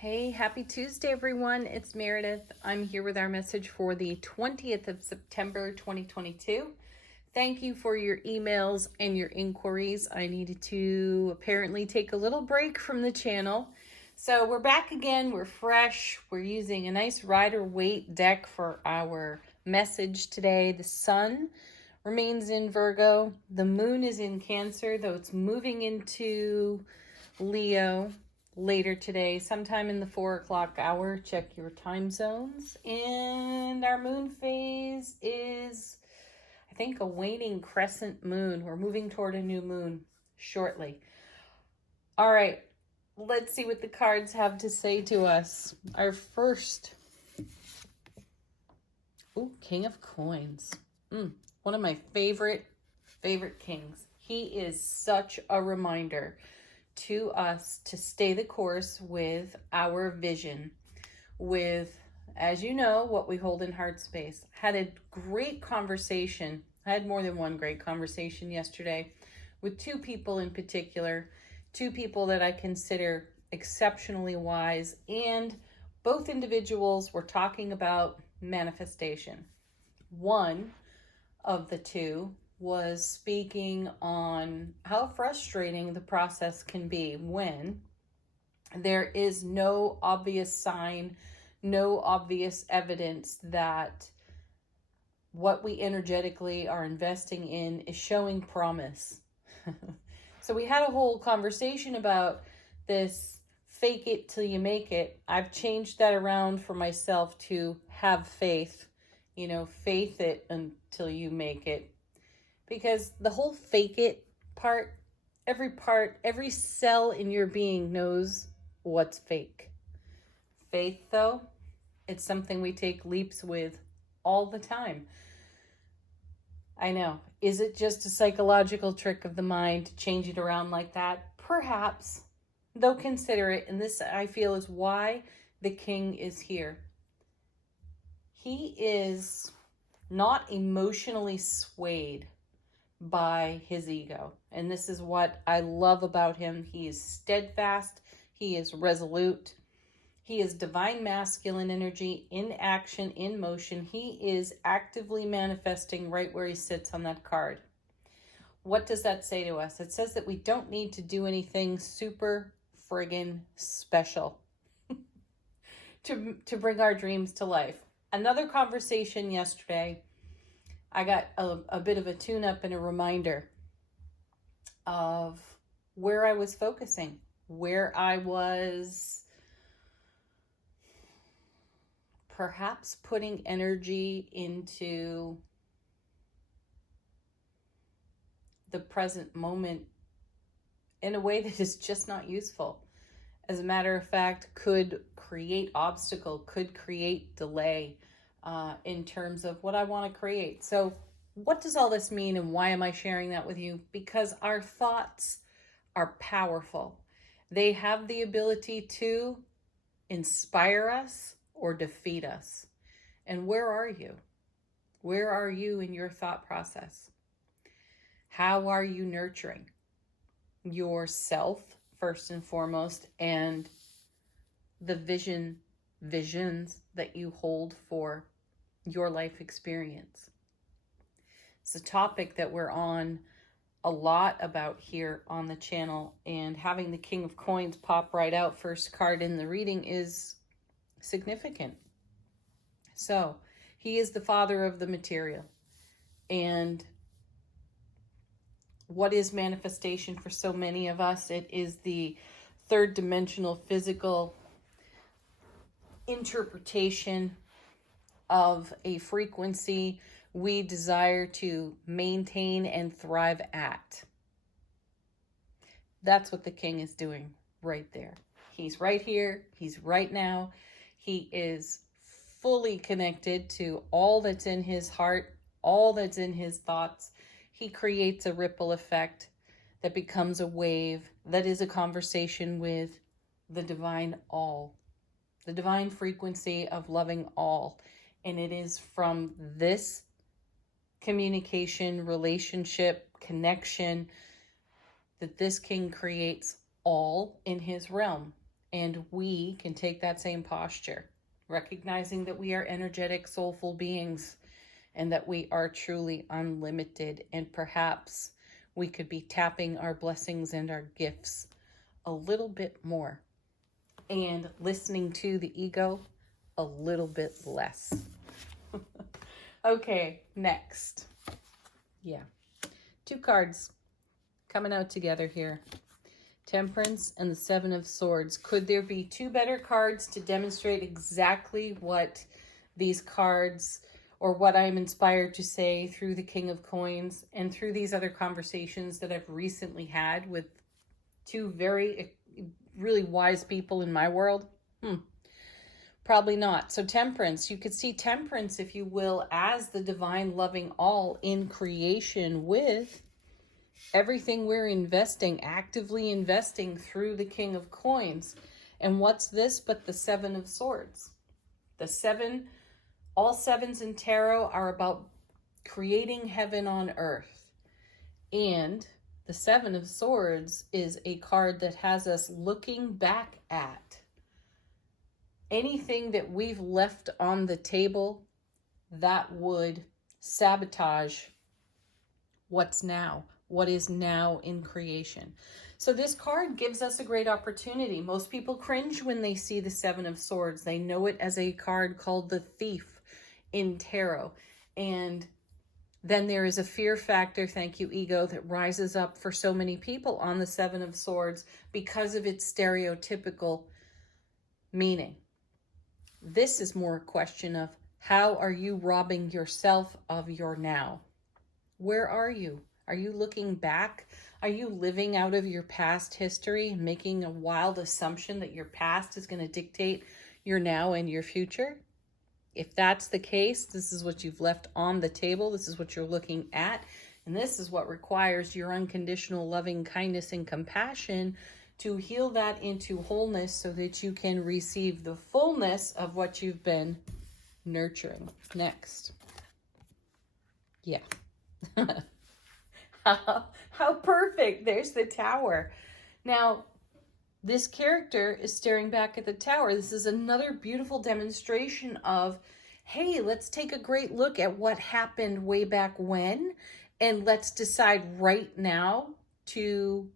Hey, happy Tuesday, everyone. It's Meredith. I'm here with our message for the 20th of September, 2022. Thank you for your emails and your inquiries. I needed to apparently take a little break from the channel. So we're back again. We're fresh. We're using a nice Rider-Waite deck for our message today. The sun remains in Virgo. The moon is in Cancer, though it's moving into Leo later today, sometime in the 4 o'clock hour. Check your time zones. And our moon phase is, I think, a waning crescent moon. We're moving toward a new moon shortly. All right, let's see what the cards have to say to us. Our first, King of Coins. One of my favorite kings. He is such a reminder to us to stay the course with our vision, with, as you know, what we hold in heart space. Had a great conversation. I had more than one great conversation yesterday with two people in particular, two people that I consider exceptionally wise, and both individuals were talking about manifestation. One of the two was speaking on how frustrating the process can be when there is no obvious sign, no obvious evidence that what we energetically are investing in is showing promise. So we had a whole conversation about this fake it till you make it. I've changed that around for myself to have faith, faith it until you make it. Because the whole fake it part, every cell in your being knows what's fake. Faith, though, it's something we take leaps with all the time. I know. Is it just a psychological trick of the mind to change it around like that? Perhaps. Though consider it, and this I feel is why the king is here. He is not emotionally swayed by his ego. And this is what I love about him. He is steadfast. He is resolute. He is divine masculine energy in action, in motion. He is actively manifesting right where he sits on that card. What does that say to us? It says that we don't need to do anything super friggin' special to bring our dreams to life. Another conversation yesterday, I got a bit of a tune-up and a reminder of where I was focusing, where I was perhaps putting energy into the present moment in a way that is just not useful. As a matter of fact, could create obstacle, could create delay in terms of what I want to create. So what does all this mean, and why am I sharing that with you? Because our thoughts are powerful. They have the ability to inspire us or defeat us. And where are you? Where are you in your thought process? How are you nurturing yourself first and foremost, and the visions that you hold for your life experience? It's a topic that we're on a lot about here on the channel, and having the King of Coins pop right out first card in the reading is significant. So he is the father of the material. And what is manifestation for so many of us? It is the third dimensional physical interpretation of a frequency we desire to maintain and thrive at. That's what the king is doing right there. He's right here. He's right now. He is fully connected to all that's in his heart, all that's in his thoughts. He creates a ripple effect that becomes a wave that is a conversation with the divine all, the divine frequency of loving all. And it is from this communication, relationship, connection that this king creates all in his realm. And we can take that same posture, recognizing that we are energetic, soulful beings and that we are truly unlimited. And perhaps we could be tapping our blessings and our gifts a little bit more and listening to the ego a little bit less. Okay, next. Yeah. 2 cards coming out together here. Temperance and the Seven of Swords. Could there be 2 better cards to demonstrate exactly what these cards, or what I'm inspired to say through the King of Coins and through these other conversations that I've recently had with 2 really wise people in my world? Probably not. So Temperance, you could see Temperance, if you will, as the divine loving all in creation, with everything we're investing, actively investing through the King of Coins. And what's this but the 7 of Swords? The 7, all 7s in tarot are about creating heaven on earth. And the 7 of Swords is a card that has us looking back at anything that we've left on the table that would sabotage what's now, what is now in creation. So this card gives us a great opportunity. Most people cringe when they see the 7 of Swords. They know it as a card called the Thief in tarot. And then there is a fear factor, thank you ego, that rises up for so many people on the 7 of Swords because of its stereotypical meaning. This is more a question of, how are you robbing yourself of your now? Where are you? Are you looking back? Are you living out of your past history, making a wild assumption that your past is going to dictate your now and your future? If that's the case, this is what you've left on the table. This is what you're looking at. And this is what requires your unconditional loving kindness and compassion to heal that into wholeness so that you can receive the fullness of what you've been nurturing. Next. Yeah. How perfect. There's the Tower. Now, this character is staring back at the Tower. This is another beautiful demonstration of, hey, let's take a great look at what happened way back when, and let's decide right now to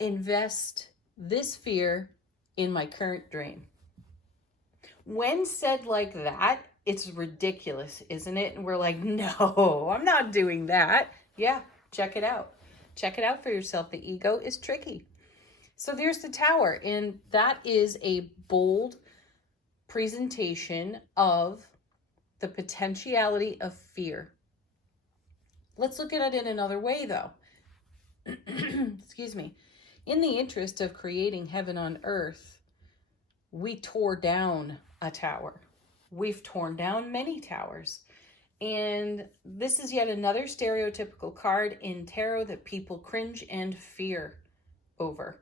invest this fear in my current dream. When said like that, it's ridiculous, isn't it? And we're like, no, I'm not doing that. Yeah, check it out. Check it out for yourself. The ego is tricky. So there's the Tower, and that is a bold presentation of the potentiality of fear. Let's look at it in another way, though. Excuse me. In the interest of creating heaven on earth, we tore down a tower. We've torn down many towers. And this is yet another stereotypical card in tarot that people cringe and fear over.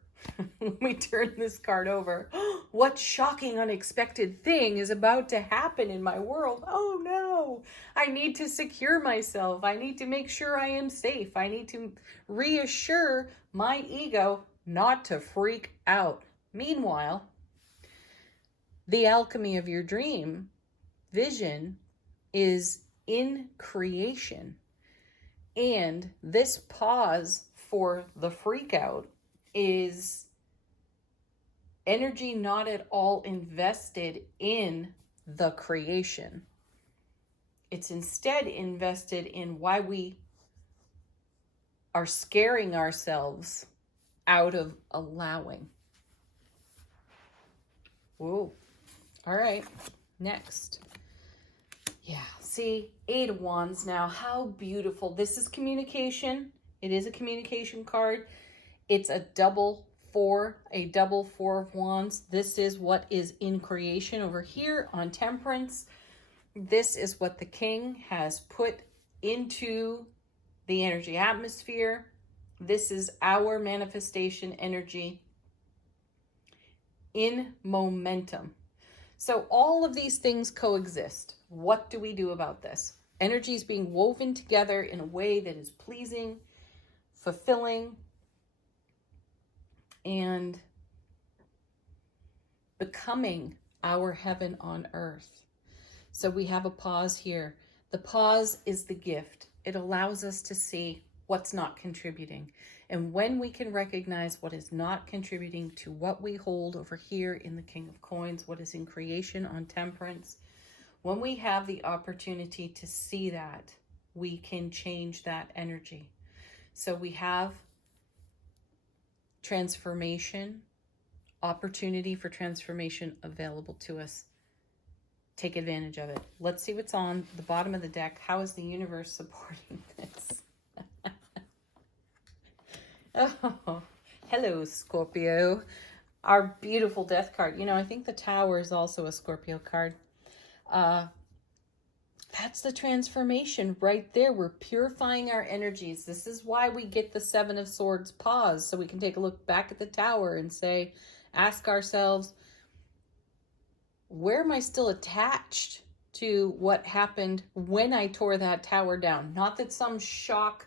When we turn this card over, what shocking, unexpected thing is about to happen in my world? Oh no, I need to secure myself. I need to make sure I am safe. I need to reassure my ego not to freak out. Meanwhile, the alchemy of your dream vision is in creation. And this pause for the freak out is energy not at all invested in the creation. It's instead invested in why we are scaring ourselves out of allowing. Whoa. All right. Next. Yeah. See, 8 of Wands now. How beautiful. This is communication. It is a communication card. It's a double 4 of Wands. This is what is in creation over here on Temperance. This is what the King has put into the energy atmosphere. This is our manifestation energy in momentum. So all of these things coexist. What do we do about this? Energy is being woven together in a way that is pleasing, fulfilling, and becoming our heaven on earth. So we have a pause here. The pause is the gift. It allows us to see what's not contributing. And when we can recognize what is not contributing to what we hold over here in the King of Coins, what is in creation on Temperance, when we have the opportunity to see that, we can change that energy. So we have transformation, opportunity for transformation available to us. Take advantage of it. Let's see what's on the bottom of the deck. How is the universe supporting this? Oh, hello, Scorpio. Our beautiful death card. You know, I think the Tower is also a Scorpio card. That's the transformation right there. We're purifying our energies. This is why we get the Seven of Swords pause, so we can take a look back at the Tower and say, ask ourselves, where am I still attached to what happened when I tore that tower down? Not that some shock,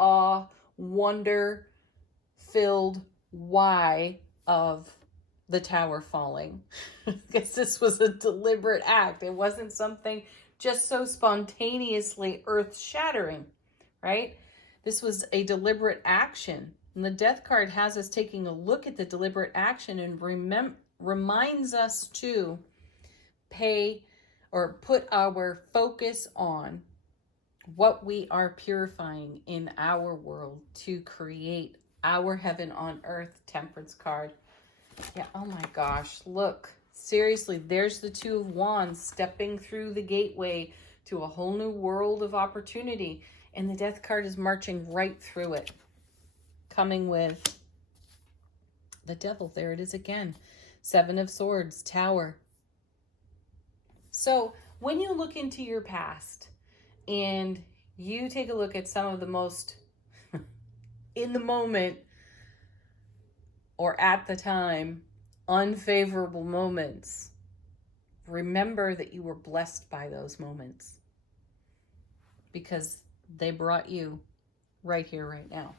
awe, wonder-filled why of the tower falling. Because this was a deliberate act. It wasn't something just so spontaneously earth-shattering, right? This was a deliberate action. And the Death card has us taking a look at the deliberate action and reminds us to pay or put our focus on what we are purifying in our world to create our heaven on earth. Temperance card. Yeah, oh my gosh, look. Seriously, there's the Two of Wands stepping through the gateway to a whole new world of opportunity. And the Death card is marching right through it. Coming with the Devil. There it is again. Seven of Swords, Tower. So when you look into your past and you take a look at some of the most in the moment or at the time unfavorable moments, remember that you were blessed by those moments because they brought you right here, right now.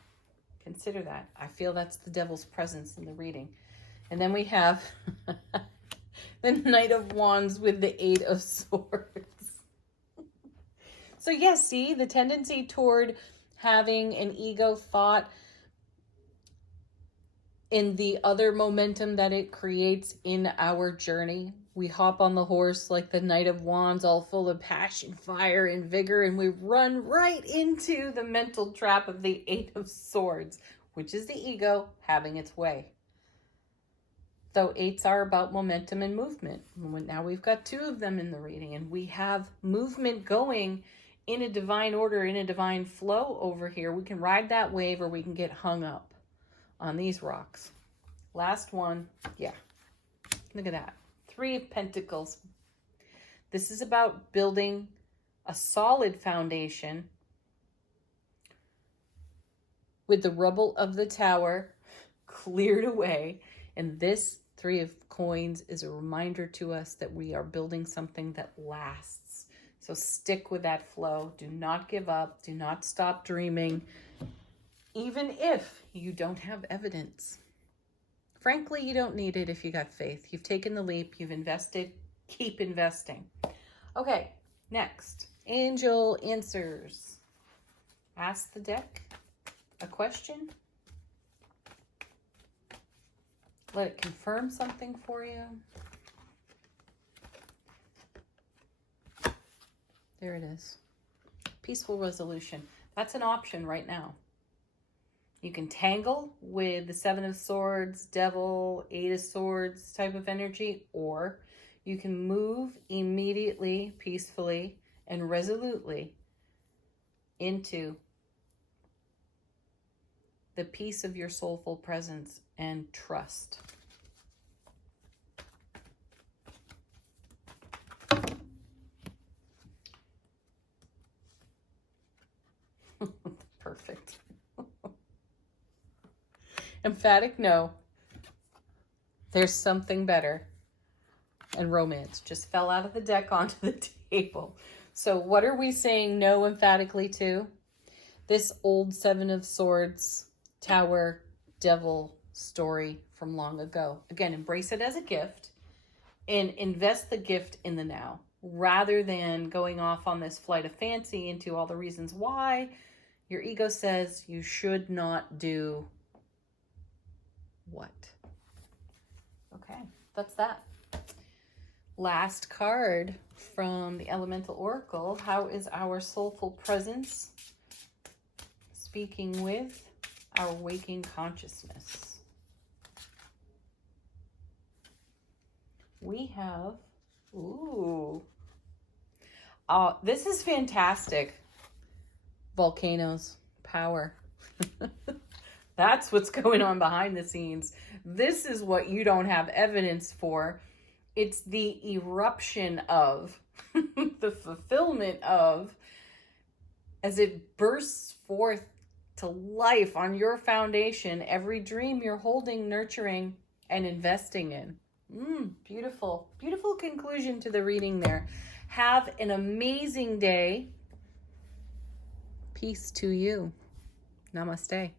Consider that. I feel that's the Devil's presence in the reading. And then we have the Knight of Wands with the Eight of Swords. So yes, see the tendency toward having an ego thought in the other momentum that it creates in our journey. We hop on the horse like the Knight of Wands, all full of passion, fire, and vigor, and we run right into the mental trap of the Eight of Swords, which is the ego having its way. Though eights are about momentum and movement. Now we've got two of them in the reading, and we have movement going in a divine order, in a divine flow over here. We can ride that wave or we can get hung up on these rocks. Last one. Yeah. Look at that. Three of Pentacles. This is about building a solid foundation with the rubble of the tower cleared away. And this Three of Coins is a reminder to us that we are building something that lasts. So stick with that flow. Do not give up. Do not stop dreaming. Even if you don't have evidence. Frankly, you don't need it if you got faith. You've taken the leap. You've invested. Keep investing. Okay, next. Angel answers. Ask the deck a question. Let it confirm something for you. There it is. Peaceful resolution. That's an option right now. You can tangle with the Seven of Swords, Devil, Eight of Swords type of energy, or you can move immediately, peacefully, and resolutely into the peace of your soulful presence and trust. Perfect. Emphatic no. There's something better. And romance just fell out of the deck onto the table. So what are we saying no emphatically to? This old Seven of Swords, Tower, Devil story from long ago. Again, embrace it as a gift. and invest the gift in the now, rather than going off on this flight of fancy into all the reasons why your ego says you should not do what. Okay, that's that. Last card from the Elemental Oracle. How is our soulful presence speaking with our waking consciousness? We have, this is fantastic. Volcanoes, power. That's what's going on behind the scenes. This is what you don't have evidence for. It's the eruption of, the fulfillment of, as it bursts forth to life on your foundation, every dream you're holding, nurturing, and investing in. Beautiful, beautiful conclusion to the reading there. Have an amazing day. Peace to you. Namaste.